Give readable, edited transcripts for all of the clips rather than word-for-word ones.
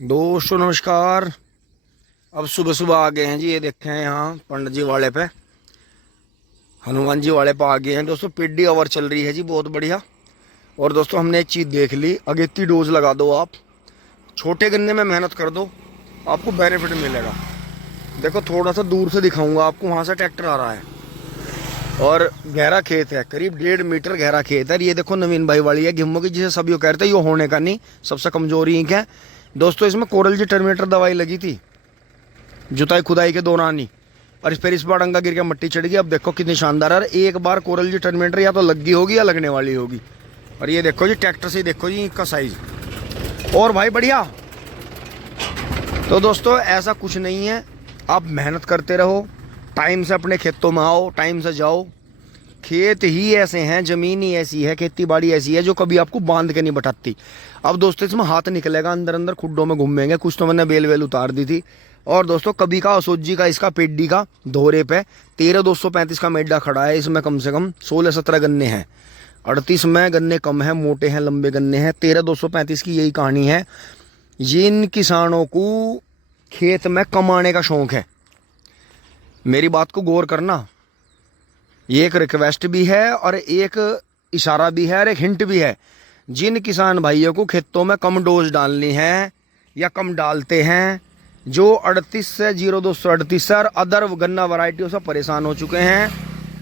दोस्तों नमस्कार। अब सुबह सुबह आ गए हैं जी। ये देखें यहाँ पंडित जी वाले पे, हनुमान जी वाले पे आ गए हैं दोस्तों। पीडी ओवर चल रही है जी, बहुत बढ़िया। और दोस्तों हमने एक चीज़ देख ली, अगेती डोज लगा दो आप, छोटे गन्ने में मेहनत कर दो, आपको बेनिफिट मिलेगा। देखो थोड़ा सा दूर से दिखाऊंगा आपको, वहाँ से ट्रैक्टर आ रहा है और गहरा खेत है, करीब 1.5 मीटर गहरा खेत है। ये देखो नवीन भाई वाली है गेहूं की, जिसे सभी कहते हैं ये होने का नहीं, सबसे कमजोर ईंख है दोस्तों। इसमें कोरल जी टर्मिनेटर दवाई लगी थी जुताई खुदाई के दौरान ही, और फिर इस बार डंगा गिर के मट्टी चढ़ गई। अब देखो कितनी शानदार है। एक बार कोरल जी टर्मिनेटर या तो लग गई होगी या लगने वाली होगी। और ये देखो जी ट्रैक्टर से देखो जी ईंख का साइज, और भाई बढ़िया। तो दोस्तों ऐसा कुछ नहीं है, आप मेहनत करते रहो, टाइम से अपने खेतों में आओ, टाइम से जाओ। खेत ही ऐसे हैं, ज़मीन ही ऐसी है, खेती बाड़ी ऐसी है जो कभी आपको बांध के नहीं बैठाती। अब दोस्तों इसमें हाथ निकलेगा, अंदर अंदर खुड्डों में घूमेंगे। कुछ तो मैंने बेल वेल उतार दी थी। और दोस्तों कभी का असोजी का इसका पेड्डी का दोहरे पे 13,235 का मेड्डा खड़ा है। इसमें कम से कम 16-17 गन्ने हैं। 38 में गन्ने कम हैं, मोटे हैं, लंबे गन्ने हैं। 13,235 की यही कहानी है। जिन किसानों को खेत में कमाने का शौक है, मेरी बात को गौर करना, ये एक रिक्वेस्ट भी है और एक इशारा भी है और एक हिंट भी है। जिन किसान भाइयों को खेतों में कम डोज डालनी है या कम डालते हैं, जो 38 से 0238 और अदर गन्ना वैरायटियों से परेशान हो चुके हैं,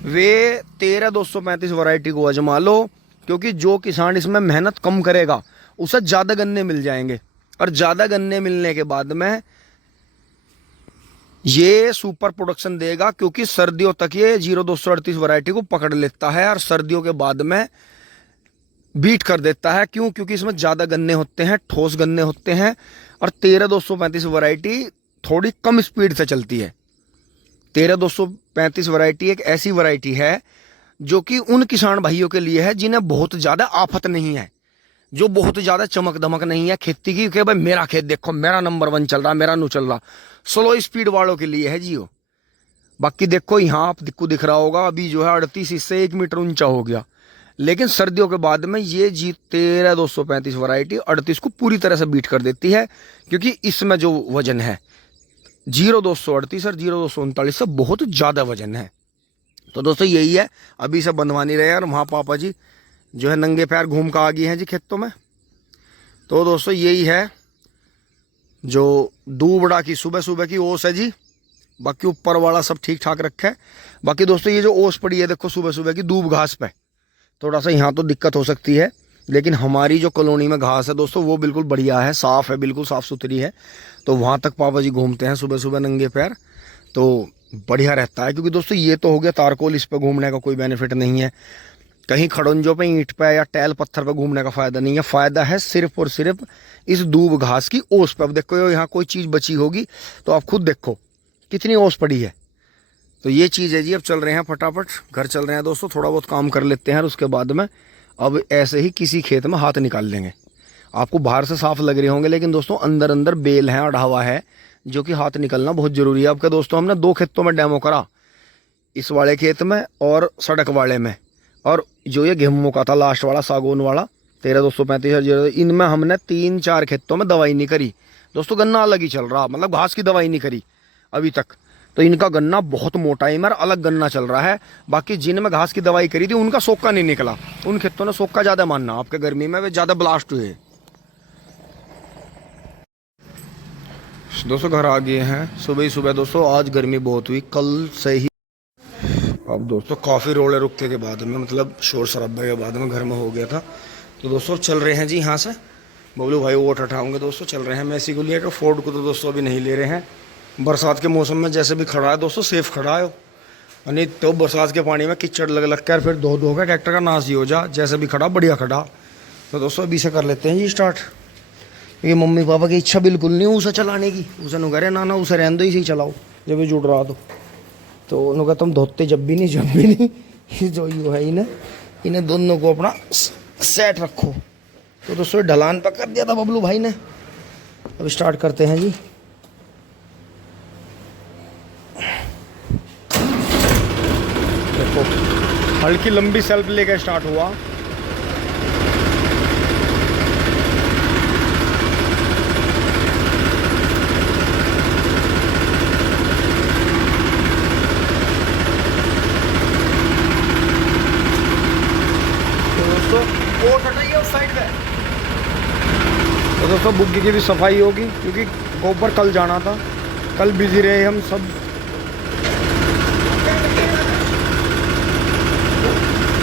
वे 13,235 वैरायटी को आजमा लो। क्योंकि जो किसान इसमें मेहनत कम करेगा उसे ज़्यादा गन्ने मिल जाएंगे, और ज़्यादा गन्ने मिलने के बाद में ये सुपर प्रोडक्शन देगा। क्योंकि सर्दियों तक ये 0238 वैरायटी को पकड़ लेता है और सर्दियों के बाद में बीट कर देता है। क्यों? क्योंकि इसमें ज़्यादा गन्ने होते हैं, ठोस गन्ने होते हैं। और 13,235 वैरायटी थोड़ी कम स्पीड से चलती है। 13,235 वैरायटी एक ऐसी वैरायटी है जो कि उन किसान भाइयों के लिए है जिन्हें बहुत ज़्यादा आफत नहीं है, जो बहुत ज़्यादा चमक दमक नहीं है खेती की, कि भाई मेरा खेत देखो, मेरा नंबर 1 चल रहा, मेरा नू चल रहा। स्लो स्पीड वालों के लिए है जियो। बाकी देखो यहाँ आपको दिख रहा होगा, अभी जो है 38 इससे 1 मीटर ऊंचा हो गया। लेकिन सर्दियों के बाद में ये जी 13,235 वैरायटी 38 को पूरी तरह से बीट कर देती है। क्योंकि इसमें जो वजन है 0238 और 0239 से बहुत ज़्यादा वजन है। तो दोस्तों यही है, अभी से बंधवा नहीं रहे। और वहाँ पापा जी जो है नंगे पैर घूम कर आ गए हैं जी खेतों में। तो दोस्तों यही है जो दूबड़ा की सुबह सुबह की ओस है जी। बाकी ऊपर वाला सब ठीक ठाक रखा है। बाकी दोस्तों ये जो ओस पड़ी है देखो सुबह सुबह की दूब घास पे, थोड़ा सा यहाँ तो दिक्कत हो सकती है, लेकिन हमारी जो कॉलोनी में घास है दोस्तों वो बिल्कुल बढ़िया है, साफ़ है, बिल्कुल साफ़ सुथरी है। तो वहाँ तक पापा जी घूमते हैं सुबह सुबह नंगे पैर, तो बढ़िया रहता है। क्योंकि दोस्तों ये तो हो गया तारकोल, इस पर घूमने का कोई बेनिफिट नहीं है। कहीं खड़ंजों पे, ईंट पे या टैल पत्थर पे घूमने का फ़ायदा नहीं है। फ़ायदा है सिर्फ और सिर्फ इस दूब घास की ओस पे। अब देखो यहाँ कोई चीज़ बची होगी तो आप खुद देखो कितनी ओस पड़ी है। तो ये चीज़ है जी। अब चल रहे हैं फटाफट घर चल रहे हैं दोस्तों, थोड़ा बहुत काम कर लेते हैं और उसके बाद में अब ऐसे ही किसी खेत में हाथ निकाल लेंगे। आपको बाहर से साफ लग रहे होंगे, लेकिन दोस्तों अंदर अंदर बेल है, अढ़ावा है, जो कि हाथ निकलना बहुत ज़रूरी है। आपके दोस्तों हमने 2 खेतों में डेमो करा, इस वाले खेत में और सड़क वाले में। और जो ये गेहूं का था लास्ट वाला सागौन वाला 13,235, इनमें हमने 3-4 खेतों में दवाई नहीं करी दोस्तों। गन्ना अलग ही चल रहा, मतलब घास की दवाई नहीं करी अभी तक। तो इनका गन्ना बहुत मोटा है, मेरा अलग गन्ना चल रहा है। बाकी जिनमें घास की दवाई करी थी उनका सोक्का नहीं निकला, उन खेतों ने सोक्का ज़्यादा मानना, आपके गर्मी में वे ज़्यादा ब्लास्ट हुए। दोस्तों घर आ गए हैं सुबह ही सुबह दोस्तों। आज गर्मी बहुत हुई, कल से ही। अब दोस्तों काफ़ी रोले रुकते के बाद में, मतलब शोर शराबे के बाद में घर में हो गया था। तो दोस्तों चल रहे हैं जी यहाँ से, बबलू भाई वोट हटाऊंगे दोस्तों। चल रहे हैं मैसी को लेकर, फोर्ड को तो दोस्तों अभी नहीं ले रहे हैं। बरसात के मौसम में जैसे भी खड़ा है दोस्तों, सेफ खड़ा है, नहीं तो बरसात के पानी में कीचड़ लग कर फिर धो धो कर ट्रैक्टर का नाश ही हो जा। जैसे भी खड़ा बढ़िया खड़ा। तो दोस्तों अभी से कर लेते हैं जी स्टार्ट। क्योंकि मम्मी पापा की इच्छा बिल्कुल नहीं उसे चलाने की। उसे नु कह ना उसे रहने दो, इसे चलाओ जब भी जुड़ रहा तो उन्होंने कहा तुम धोते जब भी नहीं जो यू है इन्हें दोनों को अपना सेट रखो। तो दोस्तों ढलान पर कर दिया था बबलू भाई ने। अब स्टार्ट करते हैं जी। देखो हल्की लंबी सेल्फ लेकर स्टार्ट हुआ। दोस्तों बुग्गी की भी सफाई होगी क्योंकि गोबर कल जाना था, कल बिजी रहे हम सब।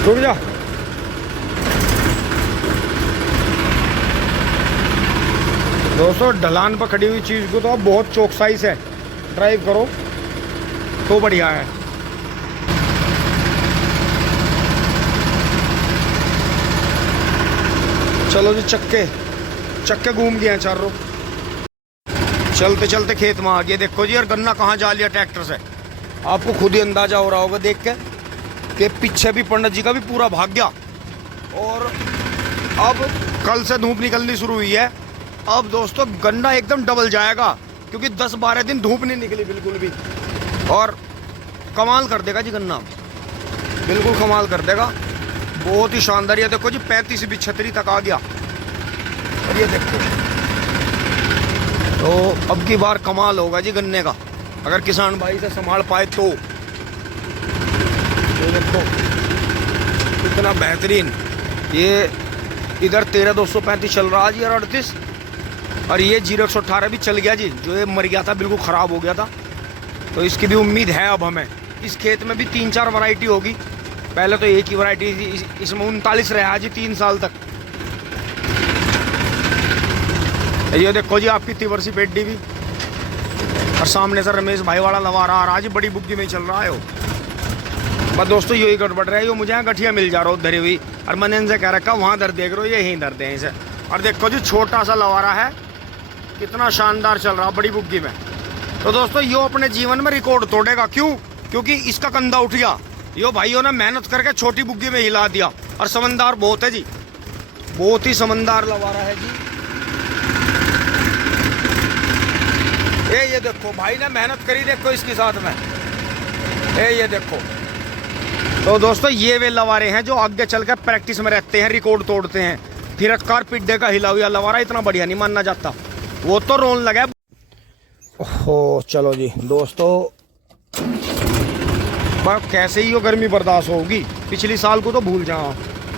रुक जा। दोस्तों ढलान पर खड़ी हुई चीज़ को तो आप बहुत चौकसाई से ड्राइव करो तो बढ़िया है। चलो जी, चक्के घूम गए हैं चारों। चलते चलते खेत में आ गए। देखो जी यार, गन्ना कहाँ जा लिया ट्रैक्टर से। आपको खुद ही अंदाजा हो रहा होगा देख के कि पीछे भी पंडित जी का भी पूरा भाग गया। और अब कल से धूप निकलनी शुरू हुई है। अब दोस्तों गन्ना एकदम डबल जाएगा क्योंकि 10-12 दिन धूप नहीं निकली बिल्कुल भी। और कमाल कर देगा जी गन्ना, बिल्कुल कमाल कर देगा, बहुत ही शानदार। ये देखो जी 35-36 तक आ गया। और ये देखो, तो अब की बार कमाल होगा जी गन्ने का, अगर किसान भाई से संभाल पाए तो। ये देखो कितना बेहतरीन। ये इधर 13,235 चल रहा है जी, और 38। और ये 0-118 भी चल गया जी, जो ये मर गया था, बिल्कुल ख़राब हो गया था। तो इसकी भी उम्मीद है अब हमें। इस खेत में भी 3-4 वैरायटी होगी। पहले तो एक ही वैरायटी थी, इसमें 39 रहा जी 3 साल तक। ये देखो जी आपकी तिवरसी पेड्डी भी। और सामने से रमेश भाई वाला लवारा आ रहा जी, बड़ी बुग्गी में चल रहा है वो। बस दोस्तों यही गड़बड़ रहा है, ये मुझे यहाँ गठिया मिल जा रहा हो धरी हुई। और मैंने इनसे कह रखा वहाँ दर देख रहे हो, यहीं दर दें इसे। और देखो जी छोटा सा लवारा है, कितना शानदार चल रहा बड़ी बुग्गी में। तो दोस्तों यो अपने जीवन में रिकॉर्ड तोड़ेगा। क्यों? क्योंकि इसका कंधा उठ गया। यो भाइयों ने मेहनत करके छोटी बुग्गी में हिला दिया। और समझदार बहुत है जी, बहुत ही समझदार लवारा है जी। ये देखो भाई ने मेहनत करी, देखो इसके साथ में। ये देखो। तो दोस्तों ये वे लवारे हैं जो आगे चलकर प्रैक्टिस में रहते हैं, रिकॉर्ड तोड़ते हैं। फिर कार पिड्डे का हिला हुआ लवारा इतना बढ़िया नहीं मानना जाता, वो तो रोन लगा। ओहो चलो जी दोस्तों, पर कैसे ही वो गर्मी बर्दाश्त होगी। पिछली साल को तो भूल जाओ,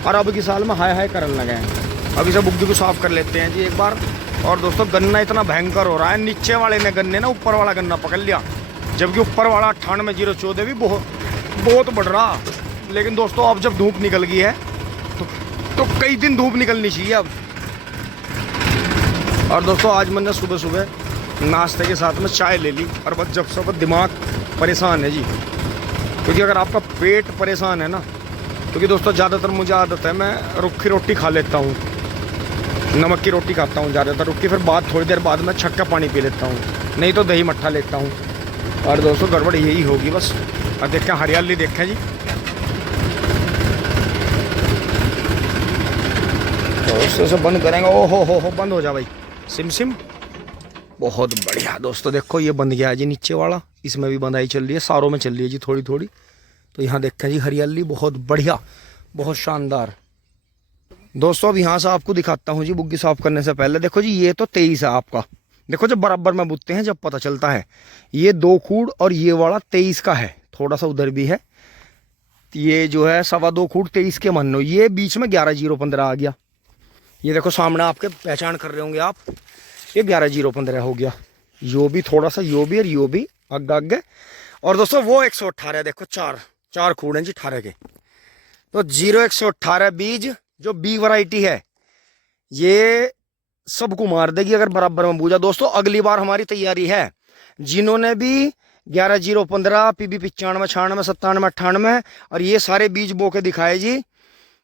और अब की साल में हाय हाय करने लगे हैं। अब इसे बुग्गी को साफ कर लेते हैं जी एक बार। और दोस्तों गन्ना इतना भयंकर हो रहा है, नीचे वाले ने गन्ने ना ऊपर वाला गन्ना पकड़ लिया, जबकि ऊपर वाला 98-014 भी बहुत बढ़ रहा। लेकिन दोस्तों अब जब धूप निकल गई है तो कई दिन धूप निकलनी चाहिए अब। और दोस्तों आज मैंने सुबह सुबह नाश्ते के साथ में चाय ले ली, और बस जब सब दिमाग परेशान है जी। क्योंकि अगर आपका पेट परेशान है ना, क्योंकि दोस्तों ज़्यादातर मुझे आदत है, मैं रुखी रोटी खा लेता हूँ, नमक की रोटी खाता हूँ ज़्यादातर रुखी। फिर थोड़ी देर बाद में छक्का पानी पी लेता हूँ, नहीं तो दही मट्ठा लेता हूँ। और दोस्तों गड़बड़ यही होगी बस। और देखें हरियाली, देखें जी। दोस्तों से बंद करेंगे। ओहो हो बंद हो जा भाई, सिम। बहुत बढ़िया दोस्तों, देखो ये बंद गया है जी नीचे वाला। इसमें भी बंदाई चल रही है, सारों में चल रही है जी थोड़ी थोड़ी। तो यहाँ देखें जी हरियाली, बहुत बढ़िया, बहुत शानदार। दोस्तों अब यहाँ से आपको दिखाता हूँ जी बुग्गी साफ करने से पहले। देखो जी ये तो 23 है आपका। देखो जब बराबर में बुतते हैं जब पता चलता है। ये 2 खूड़ और ये वाला 23 का है, थोड़ा सा उधर भी है। ये जो है 2.25 खूड़ 23 के मान लो। ये बीच में 11-015 आ गया। ये देखो सामने आपके पहचान कर रहे होंगे आप, ये 11-015 हो गया। यो भी थोड़ा सा, यो भी और यो भी आगे। और दोस्तों वो 118, देखो 4 खूड़ हैं जी 18 के। तो 0-118 बीज जो बी वैरायटी है, ये सबको मार देगी अगर बराबर में बूझा। दोस्तों अगली बार हमारी तैयारी है, जिन्होंने भी 11-015 PB 95, 96, 97, 98 और ये सारे बीज बो के दिखाए जी।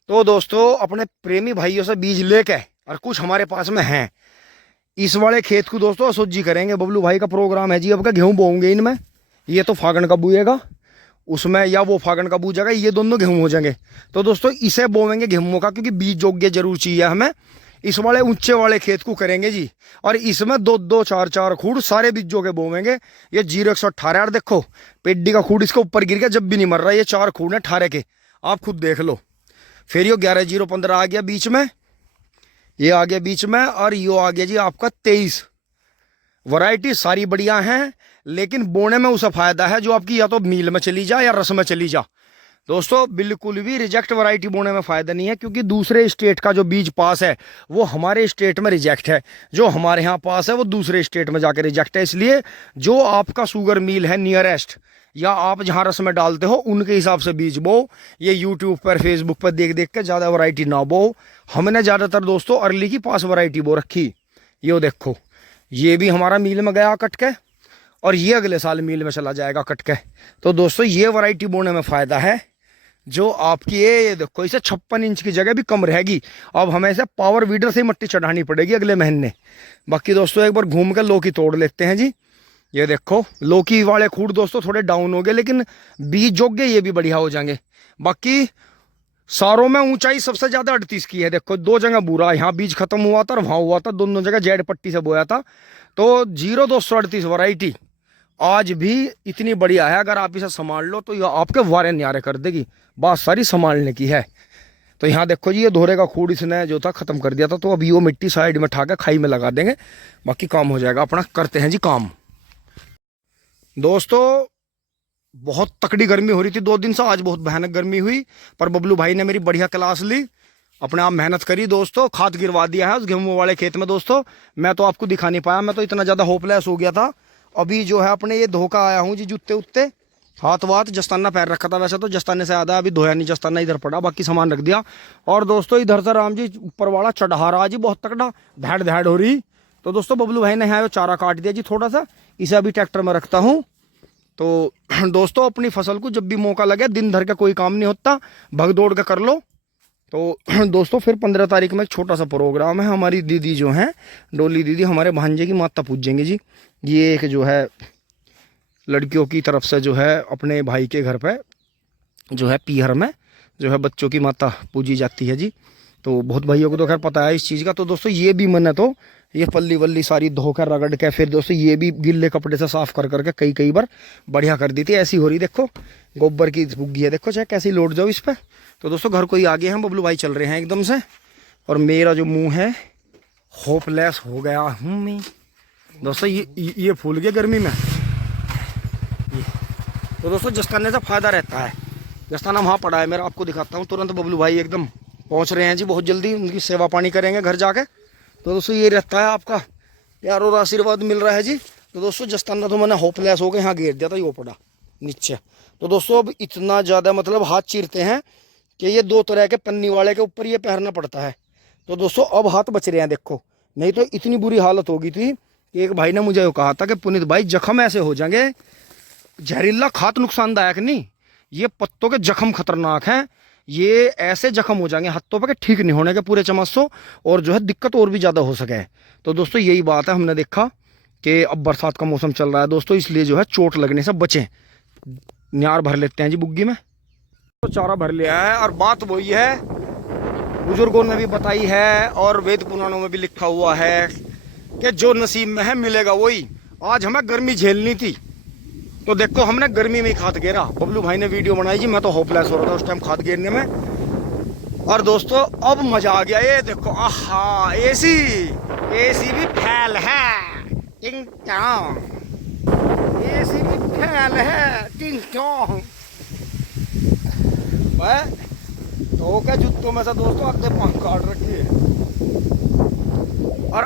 तो दोस्तों अपने प्रेमी भाइयों से बीज लेके, और कुछ हमारे पास में हैं, इस वाले खेत को दोस्तों असुजी करेंगे। बबलू भाई का प्रोग्राम है जी, अब का गेहूं बोएंगे इनमें। ये तो फागण का बुएगा उसमें, या वो फागण का बूझेगा, ये दोनों गेहूं हो जाएंगे। तो दोस्तों इसे बोवेंगे गेहूं का, क्योंकि बीज योग्य जरूर चाहिए हमें। इस वाले ऊंचे वाले खेत को करेंगे जी, और इसमें 2-2, 4-4 खूड़ सारे बीजों के बोवेंगे। ये 0-118, और देखो पेड्डी का खूड़ इसके ऊपर गिर गया, जब भी नहीं मर रहा। ये 4 खूड़ है 18 के, आप खुद देख लो। फिर ये 11-015 आ गया बीच में, ये आ गया बीच में, और यो आ गया जी आपका 23। वैरायटी सारी बढ़िया हैं, लेकिन बोने में उसे फायदा है जो आपकी या तो मील में चली जा या रस में चली जा। दोस्तों बिल्कुल भी रिजेक्ट वैरायटी बोने में फायदा नहीं है, क्योंकि दूसरे स्टेट का जो बीज पास है वो हमारे स्टेट में रिजेक्ट है, जो हमारे यहाँ पास है वो दूसरे स्टेट में जाकर रिजेक्ट है। इसलिए जो आपका शुगर मिल है नियरेस्ट, या आप जहाँ रस में डालते हो उनके हिसाब से बीज बो। ये यूट्यूब पर फेसबुक पर देख देख के ज़्यादा वैरायटी ना बो। हमने ज़्यादातर दोस्तों अर्ली की पास वैरायटी बो रखी। ये देखो, ये भी हमारा मील में गया कट के, और ये अगले साल मील में चला जाएगा कट के। तो दोस्तों ये वैरायटी बोने में फ़ायदा है। जो आपकी ये देखो, इसे 56 इंच की जगह भी कम रहेगी। अब हमें इसे पावर वीडर से ही मिट्टी चढ़ानी पड़ेगी अगले महीने। बाकी दोस्तों एक बार घूम कर लौकी तोड़ लेते हैं जी। ये देखो लौकी वाले खूट दोस्तों थोड़े डाउन हो गए, लेकिन बीज जोग गए, ये भी बढ़िया हो जाएंगे। बाकी सारों में ऊंचाई सबसे ज्यादा 38 की है। देखो 2 जगह बुरा, यहाँ बीज खत्म हुआ था और वहां हुआ था, दोनों जगह जेड पट्टी से बोया था। तो 0238 वैरायटी आज भी इतनी बढ़िया है। अगर आप इसे संभाल लो तो यह आपके वारे न्यारे कर देगी। बात सारी संभालने की है। तो यहाँ देखो जी, ये धोरे का खूड़ इसने जो था खत्म कर दिया था, तो अभी वो मिट्टी साइड में उठा के खाई में लगा देंगे, बाकी काम हो जाएगा अपना। करते हैं जी काम। दोस्तों बहुत तकड़ी गर्मी हो रही थी 2 दिन से, आज बहुत भयानक गर्मी हुई, पर बबलू भाई ने मेरी बढ़िया क्लास ली, अपने आप मेहनत करी दोस्तों, खाद गिरवा दिया है उस गेहूं वाले खेत में। दोस्तों मैं तो आपको दिखा नहीं पाया, मैं तो इतना ज़्यादा होपलेस हो गया था। अभी जो है अपने ये धोखा आया हूँ जी, जूते उत्ते हाथ वाथ, जस्ताना पैर रखा था, वैसे तो जस्ताने से आधा अभी धोया नहीं, जस्ताना इधर पड़ा, बाकी सामान रख दिया। और दोस्तों इधर से राम जी ऊपर वाला चढ़ा रहा जी बहुत तकड़ा, धैड़ धैड़ हो रही। तो दोस्तों बबलू भाई ने यहाँ वो चारा काट दिया जी थोड़ा सा, इसे अभी ट्रैक्टर में रखता हूँ। तो दोस्तों अपनी फसल को जब भी मौका लगे, दिन भर का कोई काम नहीं होता, भग दौड़ के कर लो। तो दोस्तों फिर 15 तारीख में एक छोटा सा प्रोग्राम है। हमारी दीदी जो हैं डोली दीदी, हमारे भांजे की माता पूजेंगे जी। ये एक जो है लड़कियों की तरफ से जो है अपने भाई के घर पे जो है पीहर में जो है बच्चों की माता पूजी जाती है जी। तो बहुत भाइयों को तो खैर पता है इस चीज़ का। तो दोस्तों ये भी मैंने तो ये पल्ली वल्ली सारी धोकर रगड़ के, फिर दोस्तों ये भी गिल्ले कपड़े से साफ कर करके कई बार बढ़िया कर दी थी। ऐसी हो रही देखो, गोबर की बुग्गी है देखो, चाहे कैसी लोट जाओ इस पर। तो दोस्तों घर को ही आगे हैं, बबलू भाई चल रहे हैं एकदम से, और मेरा जो मुंह है होपलेस हो गया हूँ मैं दोस्तों। ये फूल गया गर्मी में। तो दोस्तों जस्ताने से फायदा रहता है। जस्ताना वहाँ पड़ा है मेरा, आपको दिखाता हूँ तुरंत। बबलू भाई एकदम पहुँच रहे हैं जी, बहुत जल्दी उनकी सेवा पानी करेंगे घर जाके। तो दोस्तों ये रहता है आपका प्यार और आशीर्वाद मिल रहा है जी। तो दोस्तों जस्ताना तो मैंने होपलेस हो गए यहाँ गिर दिया था, ये पड़ा नीचे। तो दोस्तों अब इतना ज़्यादा मतलब हाथ चीरते हैं कि ये 2 तरह के पन्नी वाले के ऊपर ये पहनना पड़ता है। तो दोस्तों अब हाथ बच रहे हैं देखो, नहीं तो इतनी बुरी हालत हो गई थी कि एक भाई ने मुझे यो कहा था कि पुनीत भाई जख्म ऐसे हो जाएंगे, जहरीला खात नुकसानदायक नहीं, ये पत्तों के जख्म खतरनाक हैं, ये ऐसे जख्म हो जाएंगे हाथों पर ठीक नहीं होने के पूरे चमत्सों, और जो है दिक्कत और भी ज़्यादा हो सके। तो दोस्तों यही बात है, हमने देखा कि अब बरसात का मौसम चल रहा है दोस्तों, इसलिए जो है चोट लगने से बचें। न्यार भर लेते हैं जी बुग्गी में। तो चारा भर लिया है, और बात वही है बुजुर्गों ने भी बताई है और वेद पुराणों में भी लिखा हुआ है कि जो नसीब में है मिलेगा वही। आज हमें गर्मी झेलनी थी, तो देखो हमने गर्मी में ही खाद गेरा। बबलू भाई ने वीडियो बनाई जी, मैं तो होपलेस हो रहा था उस टाइम खाद गेरने में। और दोस्तों अब मजा आ गया, ये देखो आहा एसी भी फैल है, टिंग टॉन्ग, एसी भी फैल है, टिंग टॉन्ग। तो क्या जूतों में से दोस्तों अगले पंख काट रखी है। और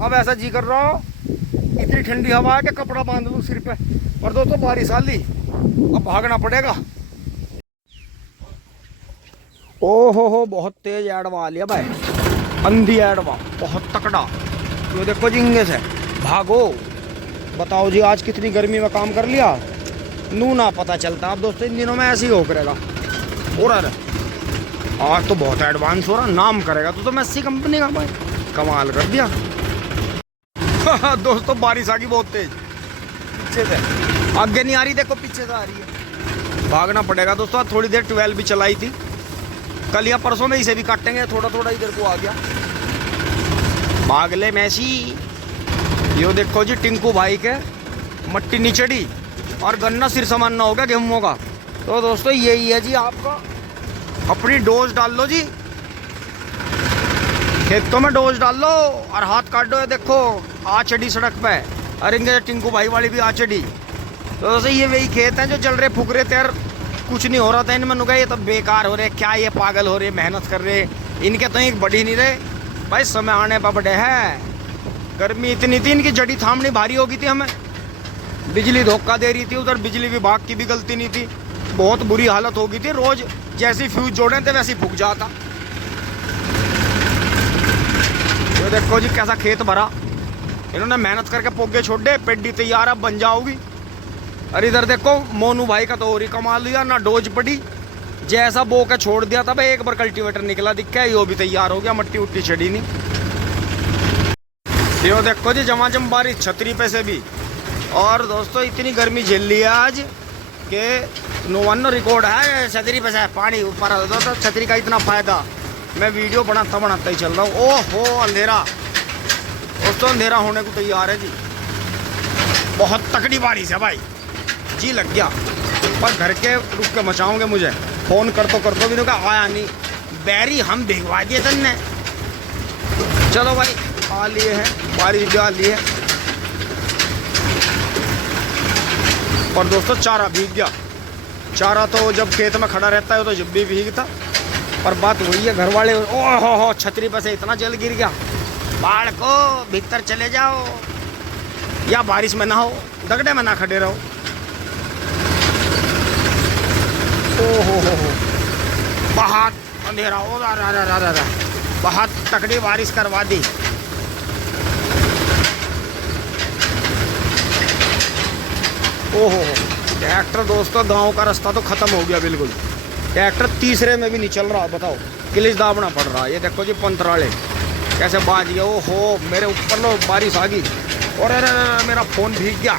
अब ऐसा जी कर रहा हो, इतनी ठंडी हवा है कि कपड़ा बांध लूं सिर पे। और दोस्तों बारिश आ ली, अब भागना पड़ेगा। ओहो बहुत तेज एडवा आ लिया भाई, अंधी एडवा बहुत तकड़ा। ये देखो जी इंगे से भागो। बताओ जी आज कितनी गर्मी में काम कर लिया, नू ना पता चलता। अब दोस्तों इन दिनों में ऐसे ही हो करेगा। और आज तो बहुत एडवांस हो रहा, नाम करेगा तो मेसी कंपनी का भाई, कमाल कर दिया। दोस्तों बारिश आ गई बहुत तेज, पीछे से आगे नहीं आ रही, देखो पीछे से आ रही है। भागना पड़ेगा दोस्तों। थोड़ी देर 12 भी चलाई थी, कल या परसों में इसे भी काटेंगे। थोड़ा थोड़ा इधर को आ गया, भाग ले मैसी। यो देखो जी टिंकू भाई के मट्टी नहीं चढ़ी और गन्ना सिर समानना हो गया गेहूं का। तो दोस्तों यही है जी आपका, अपनी डोज डाल लो जी, खेतों में डोज डाल लो और हाथ काट दो। ये देखो आ चढ़ी सड़क पे, अरे टिंकू भाई वाली भी आ चढ़ी। तो दोस्तों ये वही खेत हैं जो चल रहे फुकरे तैर कुछ नहीं हो रहा था इनमें नुका, ये तो बेकार हो रहे, क्या ये पागल हो रहे, मेहनत कर रहे, इनके तो एक बढ़ी नहीं रहे भाई, समय आने पर बड़े हैं। गर्मी इतनी थी, इनकी जड़ी थामनी भारी हो गई थी हमें, बिजली धोखा दे रही थी, उधर बिजली विभाग की भी गलती नहीं थी, बहुत बुरी हालत हो गई थी, रोज जैसी फ्यूज जोड़े थे वैसे ही फूक जाता। ये देखो जी कैसा खेत भरा, इन्होंने मेहनत करके पोगे छोड़ दे, पेड्डी तैयार अब बन जाओगी। अरे इधर देखो मोनू भाई का तो और ही कमाल लिया ना, डोज पड़ी, जैसा बो के छोड़ दिया था भाई, एक बार कल्टीवेटर निकला दिखा है, यो भी तैयार हो गया, मट्टी उट्टी चढ़ी नहीं। यो देखो जी जमाजम बारिश छतरी पे से भी। और दोस्तों इतनी गर्मी झेल ली है आज कि नो रिकॉर्ड है, छतरी पे से पानी ऊपर। दोस्तों छतरी का इतना फायदा, मैं वीडियो बनाता ही चल रहा हूँ। ओहो अंधेरा, दोस्तों अंधेरा होने को तैयार है जी, बहुत तकड़ी बारिश है भाई, जी लग गया। पर घर के रुक के मचाओगे मुझे, फोन कर तो भी तो आया नहीं, बैरी हम भिगवा दिए तन्ने। चलो भाई आ लिए हैं, बारिश भी आ ली है। और दोस्तों चारा भीग गया, चारा तो जब खेत में खड़ा रहता है तो जब भी भीगता, पर बात वही है घर वाले, ओहो हो छतरी पर से इतना जल गिर गया, बाढ़ को भीतर चले जाओ या बारिश में ना हो, दगड़े में ना खड़े रहो। ओहो हो बहुत अंधेरा, ओ बहुत तकड़ी बारिश करवा दी। ओहो ट्रैक्टर दोस्तों गांव का रास्ता तो खत्म हो गया बिल्कुल, ट्रैक्टर तीसरे में भी नहीं चल रहा, बताओ क्लिच दाबना पड़ रहा। ये देखो जी पंतराले कैसे बाज गया, ओहो मेरे ऊपर लो बारिश आ गई, और अरे मेरा फोन भीग गया,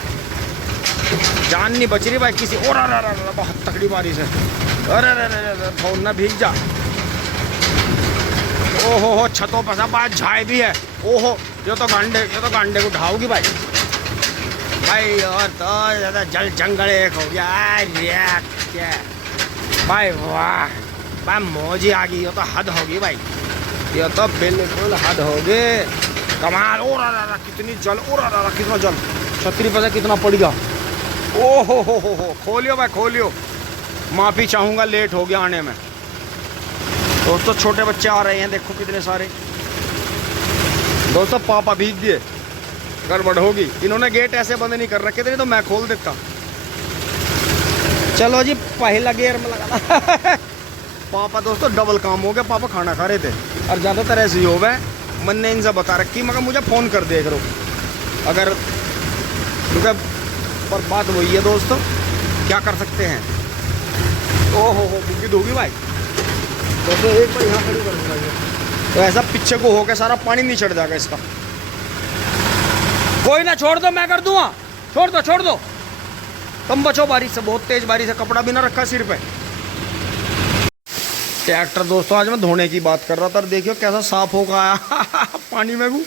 जान नहीं बच रही भाई किसी, और अरे बहुत तकड़ी बारिश है, अरे फोन ना भीग जा। ओहो हो छतों पर सब बात झाए भी है, ओहो ये तो गांडे को ढाओगी भाई भाई, और तो ज़्यादा जल जंगल एक हो गया क्या भाई, वाह भाई मौज ही आ गई, ये तो हद होगी भाई, ये तो बिल्कुल हद होगी, कमाल। और कितनी जल, और कितना जल, छतरी पर से कितना पड़ गया, ओहो हो खोलियो भाई खोलियो, माफ़ी चाहूँगा लेट हो गया आने में। दोस्तों छोटे बच्चे आ रहे हैं, देखो कितने सारे, दोस्तों पापा भीग दिए, गड़बड़ होगी, इन्होंने गेट ऐसे बंद नहीं कर रखे थे, तो मैं खोल देता। चलो जी पहला गेयर में लगा पापा दोस्तों डबल काम हो गया, पापा खाना खा रहे थे और ज़्यादातर ऐसे ही हो गए, मन ने इनसे बता रखी मगर मुझे फ़ोन कर दे करो अगर, क्योंकि पर बात वही है दोस्तों, क्या कर सकते हैं। ओहो हो बुग्गी होगी भाई, दोस्तों एक बार यहाँ खड़ी कर दूँगा, तो ऐसा पीछे को होकर सारा पानी नहीं चढ़ जाएगा इसका। कोई ना छोड़ दो, मैं कर दूँगा, छोड़ दो तुम बचो बारिश से, बहुत तेज बारिश है, कपड़ा भी ना रखा सिर पे। ट्रैक्टर दोस्तों आज मैं धोने की बात कर रहा था, देखियो कैसा साफ होकर आया पानी में भी,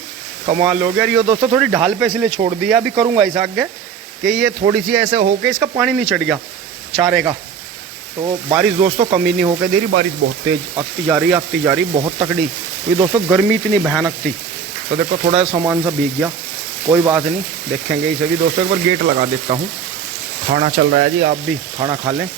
कमाल हो गया। ये दोस्तों थोड़ी ढाल पे इसलिए छोड़ दिया, अभी करूँगा इस आगे कि ये थोड़ी सी ऐसे होके इसका पानी नहीं चढ़ गया चारे का। तो बारिश दोस्तों कमी नहीं होकर दे रही, बारिश बहुत तेज आती जा रही बहुत तकड़ी, क्योंकि दोस्तों गर्मी इतनी भयानक थी। तो देखो थोड़ा सामान सा भीग गया, कोई बात नहीं, देखेंगे इसे भी। दोस्तों एक बार गेट लगा देता हूँ, खाना चल रहा है जी, आप भी खाना खा लें।